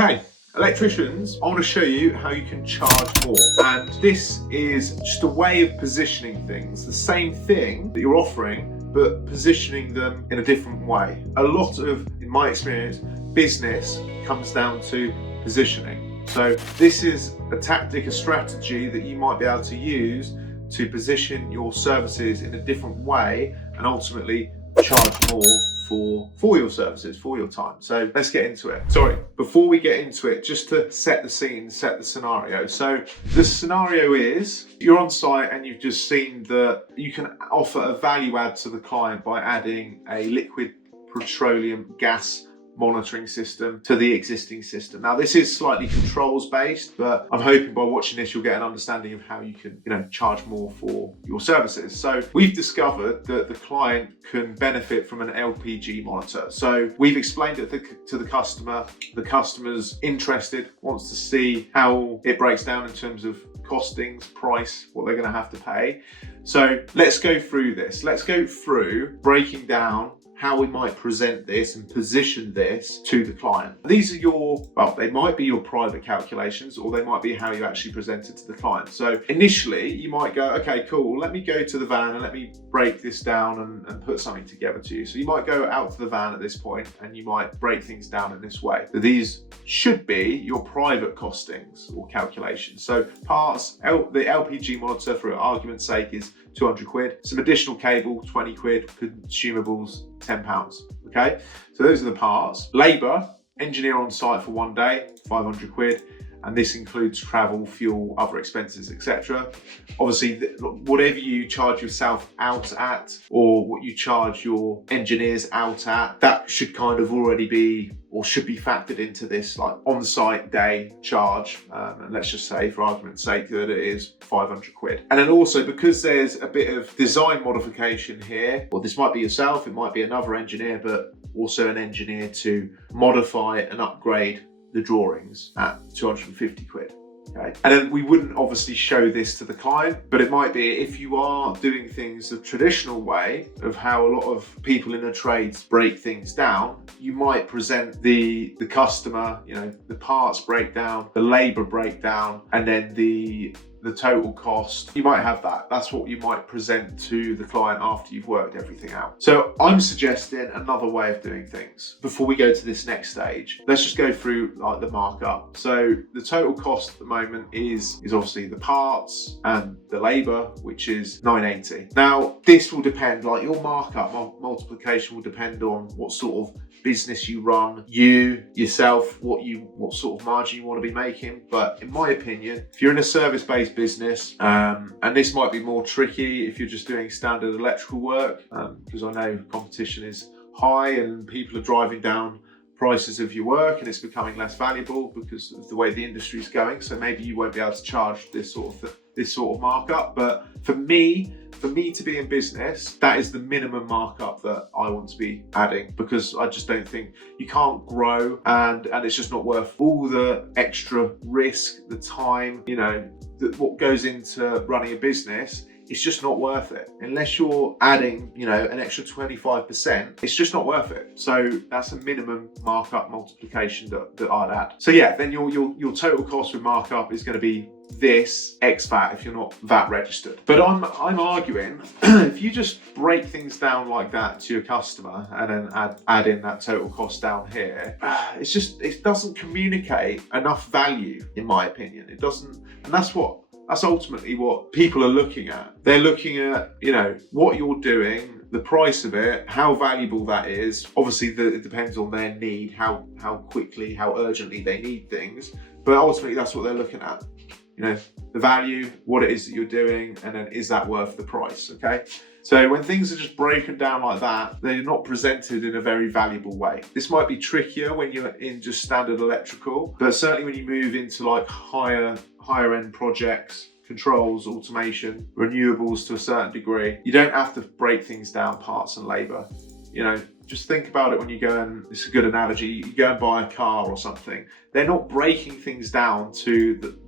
Okay, electricians, I want to show you how you can charge more. And this is just a way of positioning things, the same thing that you're offering, but positioning them in a different way. A lot of, in my experience, business comes down to positioning. So this is a tactic, a strategy that you might be able to use to position your services in a different way and ultimately charge more for your services, for your time. So let's get into it. Sorry, before we get into it, just to set the scene, set the scenario. So the scenario is you're on site and you've just seen that you can offer a value add to the client by adding a liquid petroleum gas monitoring system to the existing system. Now this is slightly controls based, but I'm hoping by watching this you'll get an understanding of how you can, charge more for your services. So we've discovered that the client can benefit from an LPG monitor. So we've explained it to the customer. The customer's interested, wants to see how it breaks down in terms of costings, price, what they're going to have to pay. So let's go through this. Let's go through breaking down how we might present this and position this to the client. These are they might be your private calculations, or they might be how you actually present it to the client. So initially you might go, okay, cool, let me go to the van and let me break this down and put something together to you. So you might go out to the van at this point and you might break things down in this way. So these should be your private costings or calculations. So parts, the LPG monitor, for argument's sake, is 200 quid. Some additional cable, 20 quid. Consumables, £10. Okay, so those are the parts. Labour, engineer on site for 1 day, 500 quid. And this includes travel, fuel, other expenses, etc. Obviously, whatever you charge yourself out at, or what you charge your engineers out at, that should kind of already be, or should be factored into this like on-site day charge. And let's just say, for argument's sake, that it is 500 quid. And then also, because there's a bit of design modification here, or this might be yourself, it might be another engineer, but also an engineer to modify and upgrade the drawings at 250 quid. Okay. And then we wouldn't obviously show this to the client, but it might be, if you are doing things the traditional way of how a lot of people in the trades break things down, you might present the customer, the parts breakdown, the labor breakdown, and then the total cost. You might have that. That's what you might present to the client after you've worked everything out. So I'm suggesting another way of doing things. Before we go to this next stage, let's just go through like the markup. So the total cost at the moment is obviously the parts and the labor, which is 980. Now this will depend, like your markup multiplication will depend on what sort of business you run, yourself, what sort of margin you want to be making. But in my opinion, if you're in a service-based business, and this might be more tricky if you're just doing standard electrical work, because I know competition is high and people are driving down prices of your work and it's becoming less valuable because of the way the industry is going. So maybe you won't be able to charge this sort of markup. But for me to be in business, that is the minimum markup that I want to be adding, because I just don't think you can't grow, and it's just not worth all the extra risk, the time, what goes into running a business. It's just not worth it. Unless you're adding, an extra 25%, it's just not worth it. So that's a minimum markup multiplication that I'd add. So yeah, then your total cost with markup is going to be this ex VAT if you're not VAT registered. But I'm arguing if you just break things down like that to your customer and then add in that total cost down here, it doesn't communicate enough value, in my opinion. It doesn't, and that's ultimately what people are looking at. They're looking at, what you're doing, the price of it, how valuable that is. Obviously, it depends on their need, how quickly, how urgently they need things. But ultimately, that's what they're looking at. The value, what it is that you're doing, and then is that worth the price, okay? So when things are just broken down like that, they're not presented in a very valuable way. This might be trickier when you're in just standard electrical, but certainly when you move into like higher end projects, controls, automation, renewables to a certain degree, you don't have to break things down, parts and labor. Just think about it when you go and, it's a good analogy, you go and buy a car or something. They're not breaking things down to the,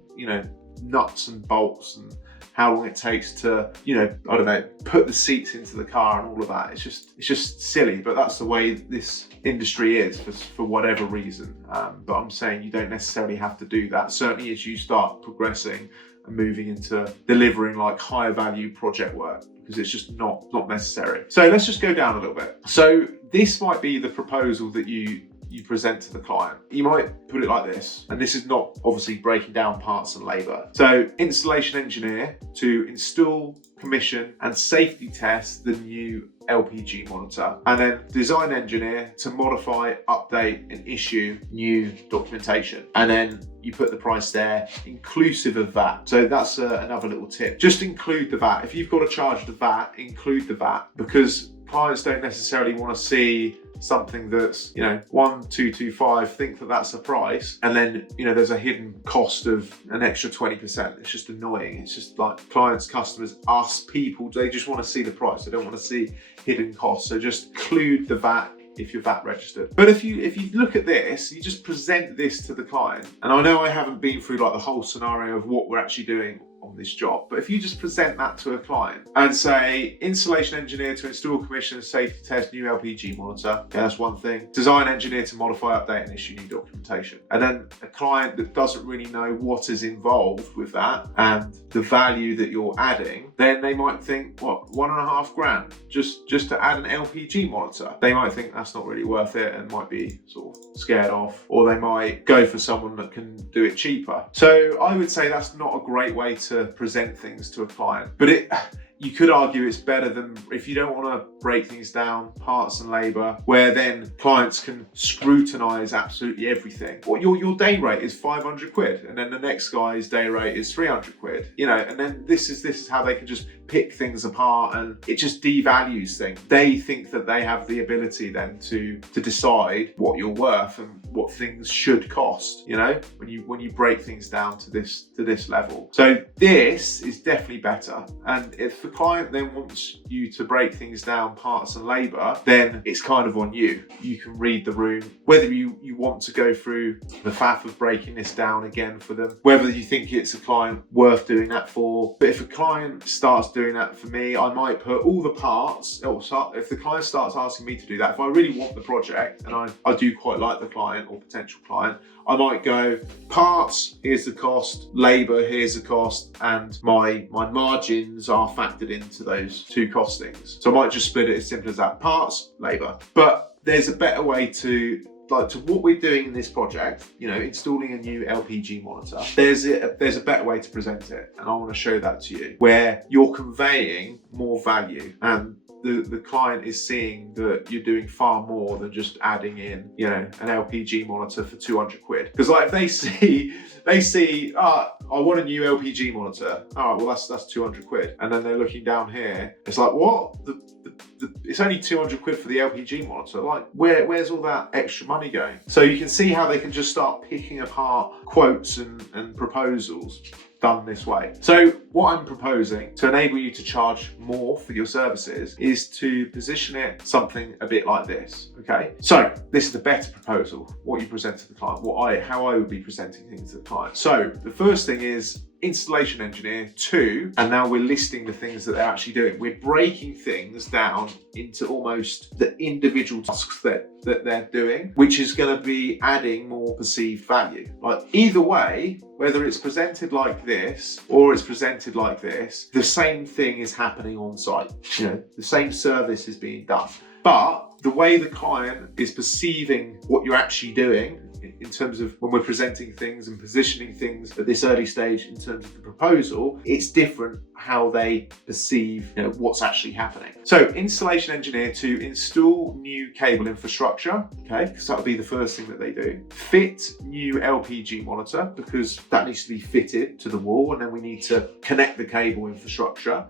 nuts and bolts and how long it takes to, you know, I don't know, put the seats into the car and all of that. It's just silly, but that's the way this industry is for whatever reason. But I'm saying you don't necessarily have to do that. Certainly as you start progressing and moving into delivering like higher value project work, because it's just not necessary. So let's just go down a little bit. So this might be the proposal that you present to the client. You might put it like this, and this is not obviously breaking down parts and labour. So installation engineer to install, commission and safety test the new LPG monitor, and then design engineer to modify, update and issue new documentation. And then you put the price there inclusive of VAT. So that's another little tip. Just include the VAT. If you've got to charge the VAT, include the VAT, because clients don't necessarily want to see something that's, you know, 1,225, think that that's the price, and then, you know, there's a hidden cost of an extra 20%. It's just annoying. It's just like clients, customers, us, people, they just want to see the price. They don't want to see hidden costs. So just include the VAT if you're VAT registered. But if you look at this, you just present this to the client. And I know I haven't been through like the whole scenario of what we're actually doing on this job, but if you just present that to a client and say installation engineer to install, commission and safety test new LPG monitor, yeah, that's one thing. Design engineer to modify, update and issue new documentation. And then a client that doesn't really know what is involved with that and the value that you're adding, then they might think, what, $1.5 grand just to add an LPG monitor? They might think that's not really worth it and might be sort of scared off, or they might go for someone that can do it cheaper. So I would say that's not a great way to present things to a client, but you could argue it's better than, if you don't want to break things down, parts and labour, where then clients can scrutinise absolutely everything. Well, your day rate is 500 quid, and then the next guy's day rate is 300 quid, you know, and then this is how they can just pick things apart, and it just devalues things. They think that they have the ability then to decide what you're worth and what things should cost, you know, when you break things down to this level. So this is definitely better. And if the client then wants you to break things down, parts and labour, then it's kind of on you. You can read the room, whether you want to go through the faff of breaking this down again for them, whether you think it's a client worth doing that for. But if a client starts doing that for me, I might put all the parts, if the client starts asking me to do that, if I really want the project and I do quite like the client or potential client, I might go, parts, here's the cost, labour, here's the cost, and my margins are factored into those two costings. So I might just split it as simple as that, parts, labour. But there's a better way to what we're doing in this project, you know, installing a new LPG monitor, there's a better way to present it, and I want to show that to you, where you're conveying more value and the client is seeing that you're doing far more than just adding in, you know, an LPG monitor for 200 quid. Because like if they see, I want a new LPG monitor. All right, well that's 200 quid. And then they're looking down here. It's like, what? It's only 200 quid for the LPG monitor. Like, where's all that extra money going? So you can see how they can just start picking apart quotes and proposals done this way. So what I'm proposing to enable you to charge more for your services is to position it something a bit like this, okay? So this is the better proposal, what you present to the client, how I would be presenting things to the client. So the first thing is installation engineer to, and now we're listing the things that they're actually doing. We're breaking things down into almost the individual tasks that they're doing, which is going to be adding more perceived value. Like either way, whether it's presented like this or it's presented like this, the same thing is happening on site. You know, the same service is being done. But the way the client is perceiving what you're actually doing in terms of when we're presenting things and positioning things at this early stage in terms of the proposal, it's different how they perceive, you know, what's actually happening. So installation engineer to install new cable infrastructure, okay, because that'll be the first thing that they do. Fit new LPG monitor, because that needs to be fitted to the wall, and then we need to connect the cable infrastructure.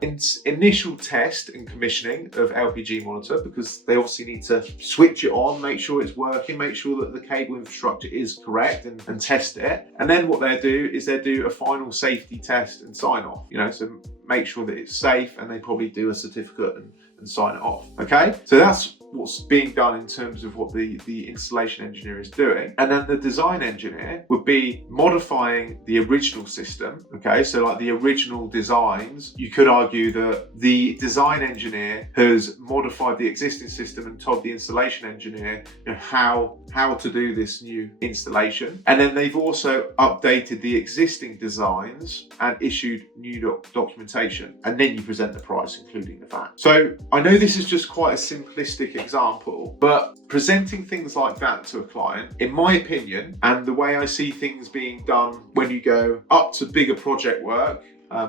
Initial test and commissioning of LPG monitor, because they obviously need to switch it on, make sure it's working, make sure that the cable infrastructure is correct, and test it. And then what they do is they do a final safety test and sign off, you know, so make sure that it's safe, and they probably do a certificate and sign it off. Okay, so that's what's being done in terms of what the installation engineer is doing. And then the design engineer would be modifying the original system. Okay, so like the original designs, you could argue that the design engineer has modified the existing system and told the installation engineer, you know, how to do this new installation. And then they've also updated the existing designs and issued new documentation. And then you present the price, including the VAT. So I know this is just quite a simplistic example, but presenting things like that to a client, in my opinion, and the way I see things being done when you go up to bigger project work,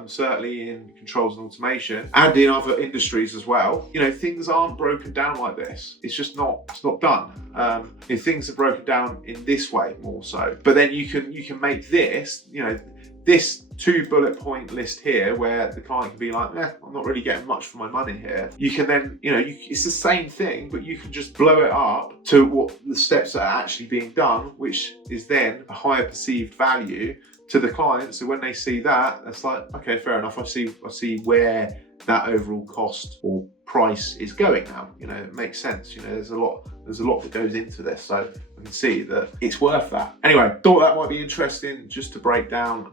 certainly in controls and automation and in other industries as well, you know, things aren't broken down like this. It's just not, it's not done. Things are broken down in this way more so. But then you can make this, you know, this 2 bullet point list here where the client can be like, I'm not really getting much for my money here. You can then, you know, it's the same thing, but you can just blow it up to what the steps that are actually being done, which is then a higher perceived value to the client. So when they see that, it's like, okay, fair enough. I see where that overall cost or price is going now. You know, it makes sense. You know, there's a lot that goes into this, so we can see that it's worth that. Anyway, thought that might be interesting just to break down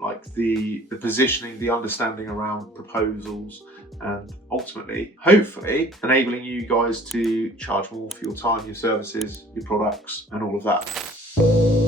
like the positioning, the understanding around proposals, and ultimately, hopefully, enabling you guys to charge more for your time, your services, your products, and all of that.